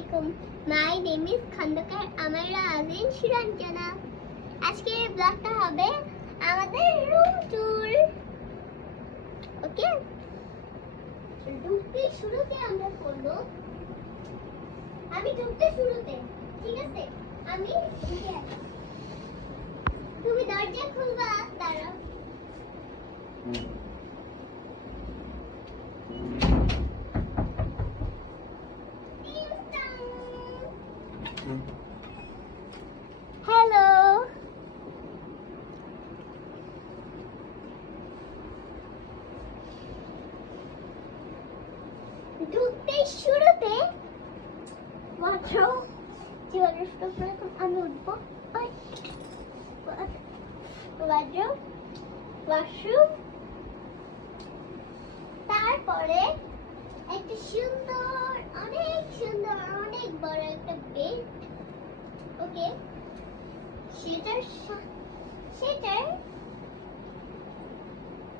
আলাইকুম। My name is Khandakar, আমার আজিন সুরঞ্জনা। আজকের ব্লগটা হবে আমাদের রুম ট্যুর ওকে ঢুকতে শুরুতে আমরা করব। আমি ঢুকতে শুরুতে, ঠিক আছে? আমি তুমি দরজা খুলবা, দাঁড়াও। হ্যালো ঢুকতে শুরুতে পরে এখন আমি উঠবো। Wardrobe washroom. তারপরে একটা সুন্দর অনেক সুন্দর অনেক বড় বেড ওকে সেটার সেটার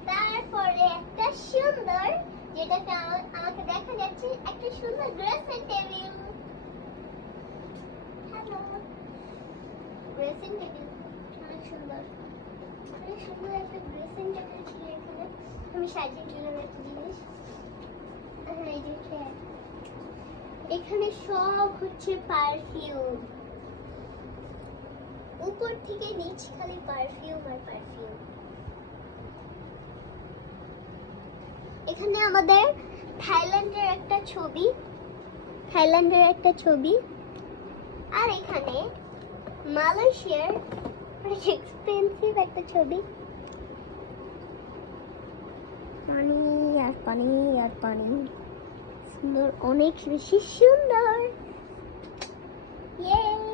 তারপরে একটা সুন্দর, যেটাকে আমাকে দেখা যাচ্ছে, একটা সুন্দর dressing table hello dressing table অনেক সুন্দর। অনেক সুন্দর একটা ড্রেসিং টেবিল ছিল এখানে। আমি সাজিয়ে দিলাম একটা এখানে সব হচ্ছে পারফিউম উপর থেকে নিচ খালি পারফিউম আর পারফিউম এখানে আমাদের থাইল্যান্ডের একটা ছবি, থাইল্যান্ডের একটা ছবি। আর এখানে মালয়েশিয়ার এক্সপেন্সিভ একটা ছবি। পানি আর পানি আর পানি। সুন্দর অনেক বেশি সুন্দর। ইয়ে